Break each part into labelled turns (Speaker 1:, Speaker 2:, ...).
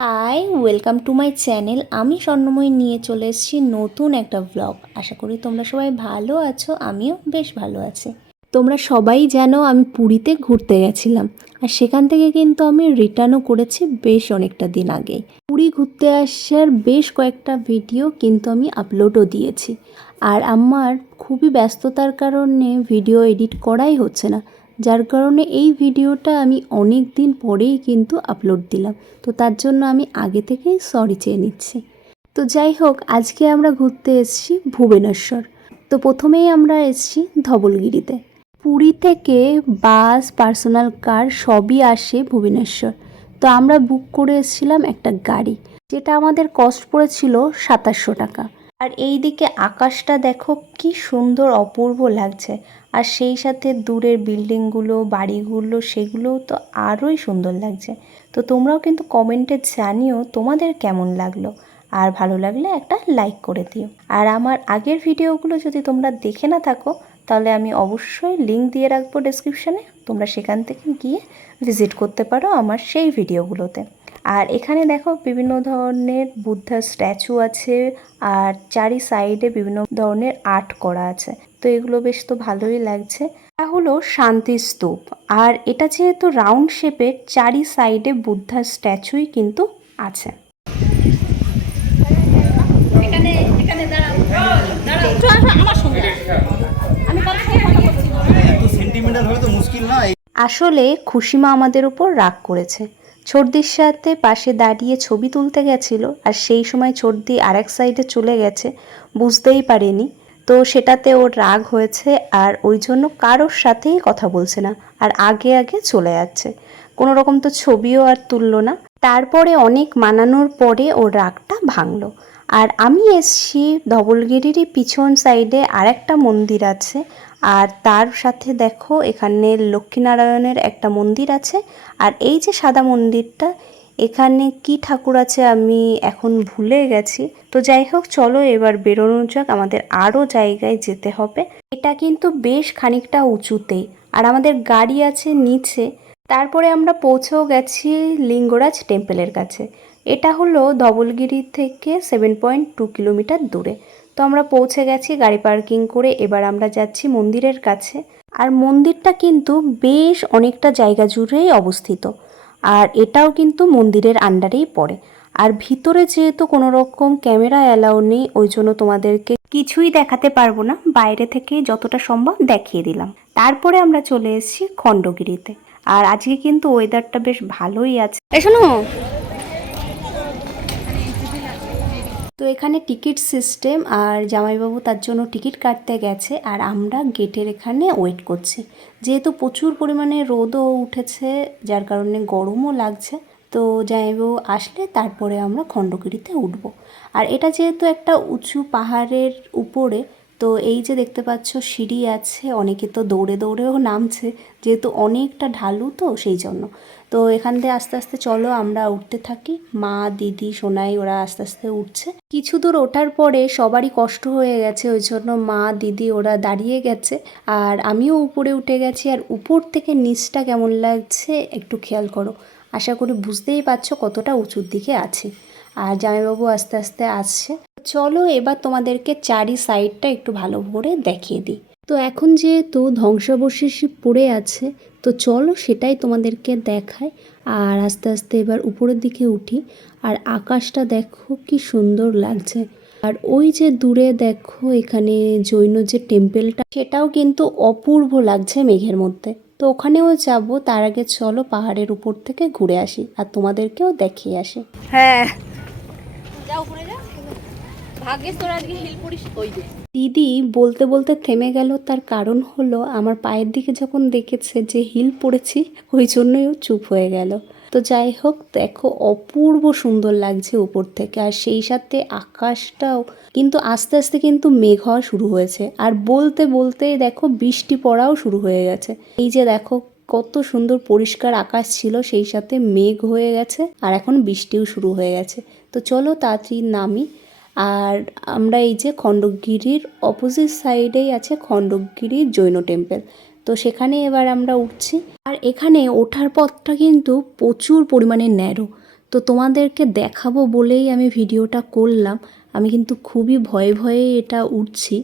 Speaker 1: Hi welcome to my channel আমি স্বর্ণময়ী নিয়ে চলে এসেছি নতুন একটা ব্লগ আশা করি তোমরা সবাই ভালো আছো, আমিও বেশ ভালো আছি। তোমরা সবাই জানো আমি পুরীতে ঘুরতে গেছিলাম। আর সেখান থেকে কিন্তু আমি রিটার্নও করেছি বেশ অনেকটা দিন আগে। পুরী ঘুরতে আসার বেশ কয়েকটা ভিডিও কিন্তু আমি আপলোডও দিয়েছি। আর আমার খুবই ব্যস্ততার কারণে ভিডিও এডিট করাই হচ্ছে না। যার কারণে এই ভিডিওটা আমি অনেক দিন পরেই কিন্তু আপলোড দিলাম। তো তার জন্য আমি আগে থেকেই সরি চেয়ে নিচ্ছি। তো যাই হোক, আজকে আমরা ঘুরতে এসেছি ভুবনেশ্বর। তো প্রথমেই আমরা এসেছি ধবলগিরিতে। পুরী থেকে বাস পার্সোনাল কার সবই আসে ভুবনেশ্বর। তো আমরা বুক করে এসেছিলাম একটা গাড়ি। যেটা আমাদের কস্ট পড়েছিল সাতাশশো টাকা। আর এই দিকে আকাশটা দেখো কি সুন্দর, অপূর্ব লাগছে। আর সেই সাথে দূরের বিল্ডিংগুলো, বাড়িগুলো, সেগুলোও তো আরোই সুন্দর লাগছে। তো তোমরাও কিন্তু কমেন্টে জানিও তোমাদের কেমন লাগল। আর ভালো লাগলে একটা লাইক করে দিও। আর আমার আগের ভিডিওগুলো যদি তোমরা দেখে না থাকো, তাহলে আমি অবশ্যই লিংক দিয়ে রাখব ডেসক্রিপশানে তোমরা সেখান থেকে গিয়ে ভিজিট করতে পারো আমার সেই ভিডিওগুলোতে। আর এখানে দেখো বিভিন্ন ধরনের বুদ্ধার স্ট্যাচু আছে আর চারি সাইডে বিভিন্ন ধরনের আর্ট করা আছে। তো এগুলো বেশ তো ভালোই লাগছে। এটা হলো শান্তি স্তূপ। আর এটা যেহেতু রাউন্ড শেপের চারি সাইডে বুদ্ধার স্ট্যাচুই কিন্তু আছে।
Speaker 2: একটু সেন্টিমেন্টাল হলে তো মুশকিল না?
Speaker 1: আসলে খুশিমা আমাদের উপর রাগ করেছে। ছর্দির সাথে পাশে দাঁড়িয়ে ছবি তুলতে গেছিল, আর সেই সময় ছর্দি আর এক সাইডে চলে গেছে, বুঝতেই পারেনি। তো সেটাতে ওর রাগ হয়েছে, আর ওই জন্য কারোর সাথেই কথা বলছে না, আর আগে আগে চলে যাচ্ছে। কোনো রকম তো ছবিও আর তুললো না। তারপরে অনেক মানানোর পরে ওর রাগটা ভাঙলো। আর আমি এসছি ধবলগিরিরই পিছন সাইডে আরেকটা মন্দির আছে। আর তার সাথে দেখো এখানে লক্ষ্মীনারায়ণের একটা মন্দির আছে। আর এই যে সাদা মন্দিরটা, এখানে কি ঠাকুর আছে আমি এখন ভুলে গেছি। তো যাই হোক, চলো এবার বেরোনো যাক, আমাদের আরও জায়গায় যেতে হবে। এটা কিন্তু বেশ খানিকটা উঁচুতেই আর আমাদের গাড়ি আছে নিচে। তারপরে আমরা পৌঁছেও গেছি লিঙ্গরাজ টেম্পলের কাছে। এটা হলো ধবলগিরি থেকে সেভেন পয়েন্ট টু কিলোমিটার দূরে। তো আমরা পৌঁছে গেছি গাড়ি পার্কিং করে, এবার আমরা যাচ্ছি মন্দিরের কাছে। আর মন্দিরটা কিন্তু বেশ অনেকটা জায়গা জুড়েই অবস্থিত। আর এটাও কিন্তু মন্দিরের আন্ডারেই পড়ে। আর ভিতরে যেহেতু কোনো রকম ক্যামেরা অ্যালাউ নেই, ওই জন্য তোমাদেরকে কিছুই দেখাতে পারব না। বাইরে থেকে যতটা সম্ভব দেখিয়ে দিলাম। তারপরে আমরা চলে এসেছি খণ্ডগিরিতে। আর আজকে কিন্তু ওয়েদারটা বেশ ভালোই আছে। শোনো তো এখানে টিকিট সিস্টেম আর জামাইবাবু তার জন্য টিকিট কাটতে গেছে আর আমরা গেটের এখানে ওয়েট করছি। যেহেতু প্রচুর পরিমাণে রোদও উঠেছে, যার কারণে গরমও লাগছে, তো জামাইবাবু আসলে তারপরে আমরা খণ্ডগিরিতে উঠব। আর এটা যেহেতু একটা উঁচু পাহাড়ের উপরে, তো এই যে দেখতে পাচ্ছ সিঁড়ি আছে, অনেকে তো দৌড়ে দৌড়েও নামছে, যেহেতু অনেকটা ঢালু তো সেই জন্য। তো এখান থেকে আস্তে আস্তে চলো, আমরা উঠতে থাকি। মা, দিদি, সোনাই, ওরা আস্তে আস্তে উঠছে। কিছু দূর ওঠার পরে সবারই কষ্ট হয়ে গেছে, ওই জন্য মা, দিদি, ওরা দাঁড়িয়ে গেছে। আর আমিও উপরে উঠে গেছি, আর উপর থেকে নিচটা কেমন লাগছে একটু খেয়াল করো। আশা করি বুঝতেই পারছ কতটা উঁচুর দিকে আছে। আর জামাইবাবু আস্তে আস্তে আসছে। চলো এবার তোমাদেরকে চারি সাইডটা একটু ভালো করে দেখিয়ে দিই। তো এখন যেহেতু ধ্বংসাবশেষই পড়ে আছে তো চলো সেটাই তোমাদেরকে দেখায় আর আস্তে আস্তে এবার উপরের দিকে উঠি। আর আকাশটা দেখো কি সুন্দর লাগছে। আর ওই যে দূরে দেখো এখানে জৈন যে টেম্পেলটা সেটাও কিন্তু অপূর্ব লাগছে মেঘের মধ্যে। তো ওখানেও যাব তার আগে চলো পাহাড়ের উপর থেকে ঘুরে আসি আর তোমাদেরকেও দেখিয়ে আসি।
Speaker 3: হ্যাঁ। যা উপরে যা ভাগ্যেস তোর আজকে হিল পড়িস ওই যে।
Speaker 1: দিদি বলতে বলতে থেমে গেল। তার কারণ হলো, আমার পায়ের দিকে যখন দেখেছে যে হিল পড়েছি, ওই জন্যই ও চুপ হয়ে গেল। তো যাই হোক, দেখো, অপূর্ব সুন্দর লাগছে উপর থেকে। আর সেই সাথে আকাশটাও কিন্তু আস্তে আস্তে কিন্তু মেঘ হওয়া শুরু হয়েছে। আর বলতে বলতে দেখো, বৃষ্টি পড়াও শুরু হয়ে গেছে। এই যে দেখো, কত সুন্দর পরিষ্কার আকাশ ছিল, সেই সাথে মেঘ হয়ে গেছে, আর এখন বৃষ্টিও শুরু হয়ে গেছে। তো চলো, তাড়াতাড়ি নামি। আর আমরা এই যে খণ্ডগিরির অপোজিট সাইডেই আছে খণ্ডগিরি জৈন টেম্পল তো সেখানে এবার আমরা উঠছি। আর এখানে ওঠার পথটা কিন্তু প্রচুর পরিমাণে ন্যারো তো তোমাদেরকে দেখাবো বলেই আমি ভিডিওটা করলাম। আমি কিন্তু খুবই ভয়ে ভয়ে এটা উঠছি।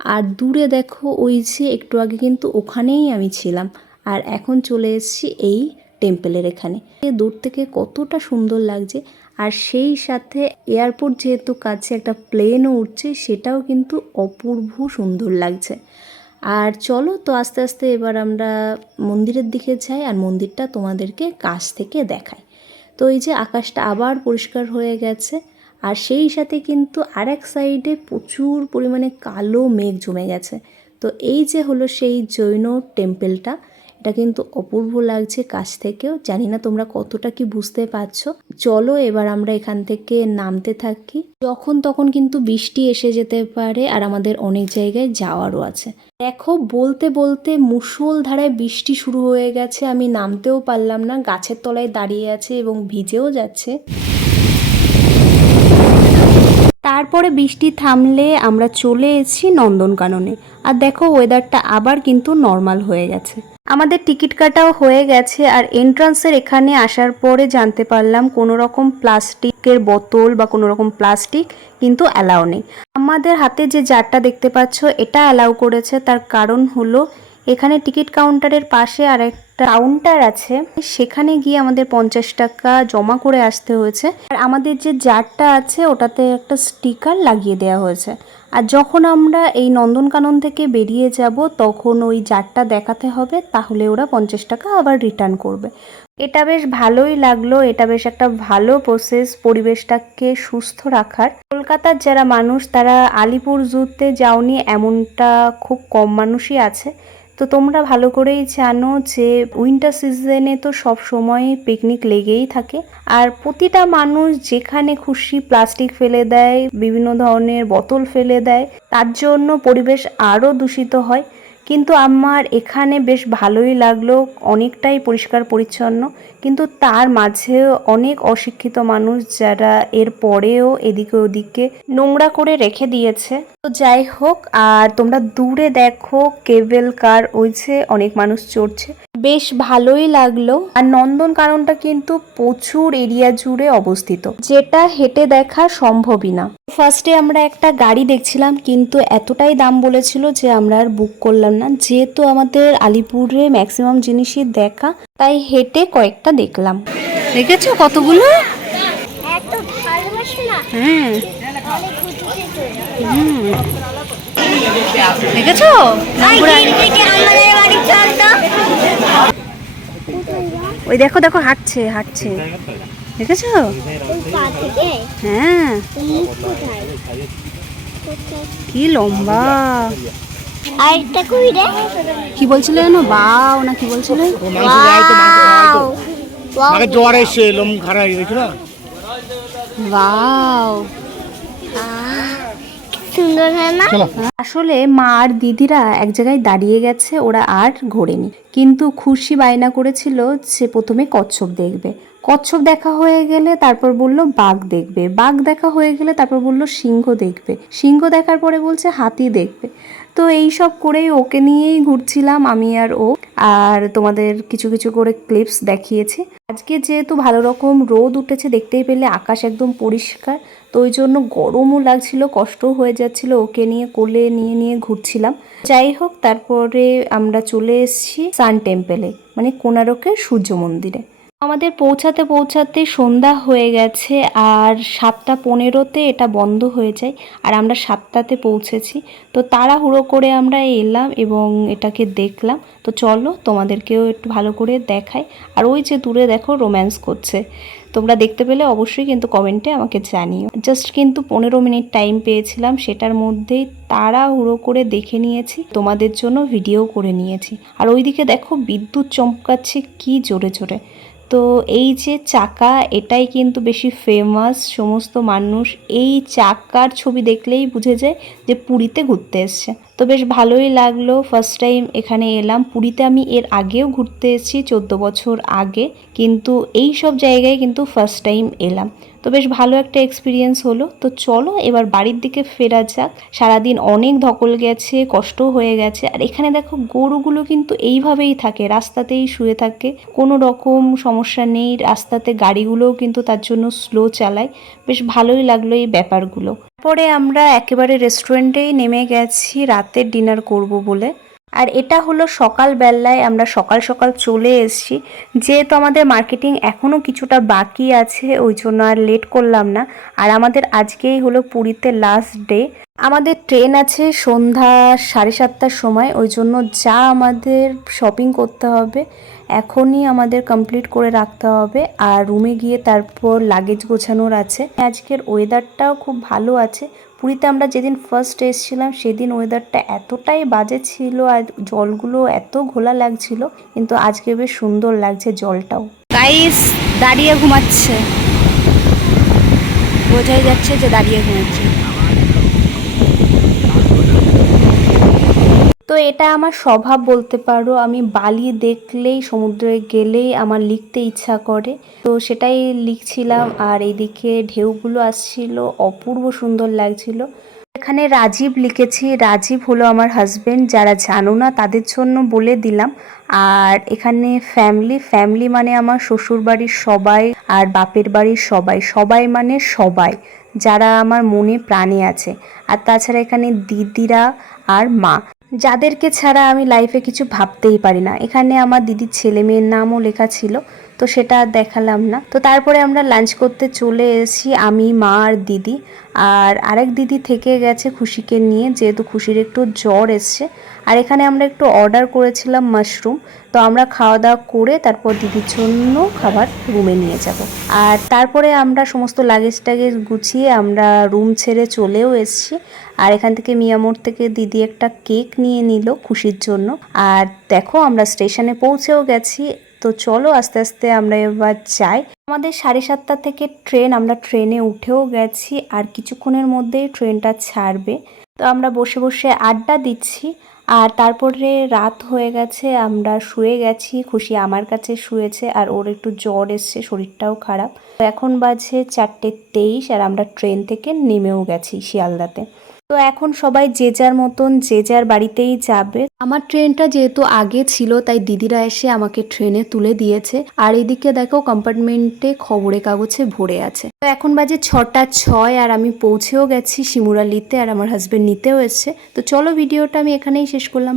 Speaker 1: আর দূরে দেখো ওই যে একটু আগে কিন্তু ওখানেই আমি ছিলাম। আর এখন চলে এসেছি এই টেম্পেলের এখানে। দূর থেকে কতটা সুন্দর লাগছে। আর সেই সাথে এয়ারপোর্ট যেহেতু কাছে একটা প্লেনও উঠছে, সেটাও কিন্তু অপূর্ব সুন্দর লাগছে। আর চলো তো আস্তে আস্তে এবার আমরা মন্দিরের দিকে যাই আর মন্দিরটা তোমাদেরকে কাছ থেকে দেখাই। তো এই যে আকাশটা আবার পরিষ্কার হয়ে গেছে আর সেই সাথে কিন্তু আরেক সাইডে প্রচুর পরিমাণে কালো মেঘ জমে গেছে। তো এই যে হলো সেই জৈন টেম্পেলটা। এটা কিন্তু অপূর্ব লাগছে কাছ থেকেও। জানি না তোমরা কতটা কি বুঝতে পারছ। চলো এবার আমরা এখান থেকে নামতে থাকি। যখন তখন কিন্তু বৃষ্টি এসে যেতে পারে আর আমাদের অনেক জায়গায় যাওয়ারও আছে। দেখো, বলতে বলতে মুষল ধারায় বৃষ্টি শুরু হয়ে গেছে। আমি নামতেও পারলাম না। গাছের তলায় দাঁড়িয়ে আছে এবং ভিজেও যাচ্ছে। তারপরে বৃষ্টি থামলে আমরা চলে এসেছি নন্দনকাননে। আর দেখো ওয়েদারটা আবার কিন্তু নর্মাল হয়ে গেছে। আমাদের টিকিট কাটাও হয়ে গেছে আর এন্ট্রান্সের এখানে আসার পরে জানতে পারলাম কোনো রকম প্লাস্টিকের বোতল বা কোনো রকম প্লাস্টিক কিন্তু অ্যালাও নেই। আমাদের হাতে যে জারটা দেখতে পাচ্ছ, এটা অ্যালাউ করেছে। তার কারণ হলো এখানে টিকিট কাউন্টারের পাশে আর একটা কাউন্টার আছে। সেখানে গিয়ে আমাদের পঞ্চাশ টাকা জমা করে আসতে হয়েছে। আর আমাদের যে জারটা আছে, ওটাতে একটা স্টিকার লাগিয়ে দেওয়া হয়েছে। আর যখন আমরা এই নন্দনকানন থেকে বেরিয়ে যাব, তখন ওই জারটা দেখাতে হবে, তাহলে ওরা পঞ্চাশ টাকা আবার রিটার্ন করবে। এটা বেশ ভালোই লাগল, এটা বেশ একটা ভালো প্রসেস পরিবেশটাকে সুস্থ রাখার। কলকাতার যারা মানুষ, তারা আলিপুর জুতে যাওনি, এমনটা খুব কম মানুষই আছে। তো তোমরা ভালো করেই জানো যে উইন্টার সিজনে তো সব সময় পিকনিক লেগেই থাকে। আর প্রতিটা মানুষ যেখানে খুশি প্লাস্টিক ফেলে দেয়, বিভিন্ন ধরনের বোতল ফেলে দেয়, তার জন্য পরিবেশ আরও দূষিত হয়। কিন্তু আমার এখানে বেশ ভালোই লাগল, অনেকটাই পরিষ্কার পরিচ্ছন্ন। কিন্তু তার মাঝেও অনেক অশিক্ষিত মানুষ যারা এর পরেও এদিকে ওদিকে নোংরা করে রেখে দিয়েছে। তো যাই হোক, আর তোমরা দূরে দেখো, কেবল কার ওই অনেক মানুষ চড়ছে। বেশ ভালোই লাগল। আর নন্দন কারণটা কিন্তু প্রচুর এরিয়া জুড়ে অবস্থিত। যেটা হেঁটে দেখা সম্ভবই না। ফার্স্টে আমরা একটা গাড়ি দেখছিলাম কিন্তু এতটাই দাম বলেছিল যে আমরা আর বুক করলাম না। যেহেতু আমাদের আলিপুরে ম্যাক্সিমাম জিনিসই দেখা তাই হেঁটে কয়েকটা দেখলাম। দেখেছ কতগুলো? হ্যাঁ। দেখেছ
Speaker 4: আমাদের বাড়ি চল তো
Speaker 1: ওই দেখো দেখো হাঁটছে হাঁটছে। দেখেছ?
Speaker 4: ওই পা থেকে
Speaker 1: হ্যাঁ। কি লম্বা।
Speaker 4: আরেকটা কই রে
Speaker 1: কি বলছিলে যেন? বাও না কি বলছিলে?
Speaker 2: জ্বর এসছে লোম খারাপ হয়ে গেছিল
Speaker 1: বাও।
Speaker 4: সুন্দর হয় না?
Speaker 1: আসলে মা আর দিদিরা এক জায়গায় দাঁড়িয়ে গেছে ওরা আর ঘোরেনি। কিন্তু খুশি বায়না করেছিল সে প্রথমে কচ্ছপ দেখবে। কচ্ছপ দেখা হয়ে গেলে তারপর বলল বাঘ দেখবে। বাঘ দেখা হয়ে গেলে তারপর বলল সিংহ দেখবে। সিংহ দেখার পরে বলছে হাতি দেখবে। তো এই সব করেই ওকে নিয়েই ঘুরছিলাম আমি আর ও। আর তোমাদের কিছু কিছু করে ক্লিপস দেখিয়েছি। আজকে যেহেতু ভালো রকম রোদ উঠেছে, দেখতেই পেলে আকাশ একদম পরিষ্কার, তো ওই জন্য গরমও লাগছিল, কষ্টও হয়ে যাচ্ছিল। ওকে নিয়ে কোলে নিয়ে নিয়ে ঘুরছিলাম। যাই হোক, তারপরে আমরা চলে এসেছি সান টেম্পেলে মানে কোনারকের সূর্য মন্দিরে। আমাদের পৌঁছাতে পৌঁছাতে সন্ধ্যা হয়ে গেছে আর সাতটা পনেরোতে এটা বন্ধ হয়ে যায় আর আমরা সাতটাতে পৌঁছেছি। তো তাড়াহুড়ো করে আমরা এলাম এবং এটাকে দেখলাম। তো চলো তোমাদেরকেও একটু ভালো করে দেখাই। আর ওই যে দূরে দেখো রোম্যান্স করছে। তোমরা দেখতে পেলে অবশ্যই কিন্তু কমেন্টে আমাকে জানিও। জাস্ট কিন্তু পনেরো মিনিট টাইম পেয়েছিলাম, সেটার মধ্যেই তাড়াহুড়ো করে দেখে নিয়েছি, তোমাদের জন্য ভিডিও করে নিয়েছি। আর ওইদিকে দেখো বিদ্যুৎ চমকাচ্ছে কি জোরে জোরে। তো এই যে চাকা, এটাই কিন্তু বেশি ফেমাস সমস্ত মানুষ এই চাকার ছবি দেখলেই বুঝে যায় যে পুরীতে ঘুরতে এসছে। তো বেশ ভালোই লাগল। ফার্স্ট টাইম এখানে এলাম। পুরীতে আমি এর আগেও ঘুরতে এসেছি, চোদ্দ বছর আগে। কিন্তু এই সব জায়গায় কিন্তু ফার্স্ট টাইম এলাম। তো বেশ ভালো একটা এক্সপিরিয়েন্স হলো। তো চলো এবার বাড়ির দিকে ফেরা যাক। সারাদিন অনেক ধকল গেছে, কষ্ট হয়ে গেছে। আর এখানে দেখো, গরুগুলো কিন্তু এইভাবেই থাকে। রাস্তাতেই শুয়ে থাকে। কোনো রকম সমস্যা নেই। রাস্তাতে গাড়িগুলোও কিন্তু তার জন্য স্লো চালায়। বেশ ভালোই লাগল এই ব্যাপারগুলো। পরে আমরা একেবারে রেস্টুরেন্টেই নেমে গেছি, রাতের ডিনার করব বলে। আর এটা হলো সকাল বেলায় আমরা সকাল সকাল চলে এসেছি। যেহেতু আমাদের মার্কেটিং এখনও কিছুটা বাকি আছে, ওই জন্য আর লেট করলাম না। আর আমাদের আজকেই হলো পুরীতে লাস্ট ডে আমাদের ট্রেন আছে সন্ধ্যা সাড়ে সাতটার সময়, ওই জন্য যা আমাদের শপিং করতে হবে। এখনই আমাদের কমপ্লিট করে রাখতে হবে আর রুমে গিয়ে তারপর লাগেজ গোছানোর আছে। আজকের ওয়েদারটাও খুব ভালো আছে। পুরীতে আমরা যেদিন ফার্স্ট এসেছিলাম, সেদিন ওয়েদারটা এতটাই বাজে ছিল আর জলগুলো এত ঘোলা লাগছিল, কিন্তু আজকে বেশ সুন্দর লাগছে জলটাও।
Speaker 3: গাইস দাঁড়িয়ে ঘুমাচ্ছে। বোঝাই যাচ্ছে যে দাঁড়িয়ে ঘুমাচ্ছে।
Speaker 1: তো এটা আমার স্বভাব বলতে পারো। আমি বালি দেখলেই, সমুদ্রে গেলেই আমার লিখতে ইচ্ছা করে। তো সেটাই লিখছিলাম আর এইদিকে ঢেউগুলো আসছিল, অপূর্ব সুন্দর লাগছিল। এখানে রাজীব লিখেছি। রাজীব হলো আমার হাজবেন্ড যারা জানো না তাদের জন্য বলে দিলাম। আর এখানে ফ্যামিলি ফ্যামিলি মানে আমার শ্বশুর বাড়ির সবাই আর বাপের বাড়ির সবাই। সবাই মানে সবাই, যারা আমার মনে প্রাণে আছে। আর তাছাড়া এখানে দিদিরা আর মা। যাদেরকে ছাড়া আমি লাইফে কিছু ভাবতেই পারি না। এখানে আমার দিদির ছেলে মেয়ের নামও লেখা ছিল, তো সেটা আর দেখালাম না। তো তারপরে আমরা লাঞ্চ করতে চলে এসেছি, আমি, মা আর দিদি। আর আরেক দিদি থেকে গেছে খুশিকে নিয়ে, যেহেতু খুশির একটু জ্বর এসছে আর এখানে আমরা একটু অর্ডার করেছিলাম মাশরুম তো আমরা খাওয়া দাওয়া করে তারপর দিদির জন্য খাবার রুমে নিয়ে যাব। আর তারপরে আমরা সমস্ত লাগেজ টাগেজ গুছিয়ে আমরা রুম ছেড়ে চলেও এসেছি। আর এখান থেকে মিয়ামোড় থেকে দিদি একটা কেক নিয়ে নিল খুশির জন্য। আর দেখো আমরা স্টেশনে পৌঁছেও গেছি, তো চলো আস্তে আস্তে আমরা এবার যাই। আমাদের সাড়ে সাতটা থেকে ট্রেন আমরা ট্রেনে উঠেও গেছি, আর কিছুক্ষণের মধ্যেই ট্রেনটা ছাড়বে। তো আমরা বসে বসে আড্ডা দিচ্ছি। আর তারপরে রাত হয়ে গেছে, আমরা শুয়ে গেছি, খুশি আমার কাছে শুয়েছে আর ওর একটু জ্বর এসছে, শরীরটাও খারাপ। এখন বাজে চারটে তেইশ আর আমরা ট্রেন থেকে নেমেও গেছি শিয়ালদাতে। তো এখন সবাই যে যার মতন, যে যার বাড়িতেই যাবে। আমার ট্রেনটা যেহেতু আগে ছিল, তাই দিদিরা এসে আমাকে ট্রেনে তুলে দিয়েছে। আর এদিকে দেখো কম্পার্টমেন্টে খবরের কাগজে ভরে আছে। তো এখন বাজে ছটা ছয়, আর আমি পৌঁছেও গেছি শিমুরালিতে, আর আমার হাজবেন্ড নিতেও এসছে। তো চলো ভিডিওটা আমি এখানেই শেষ করলাম।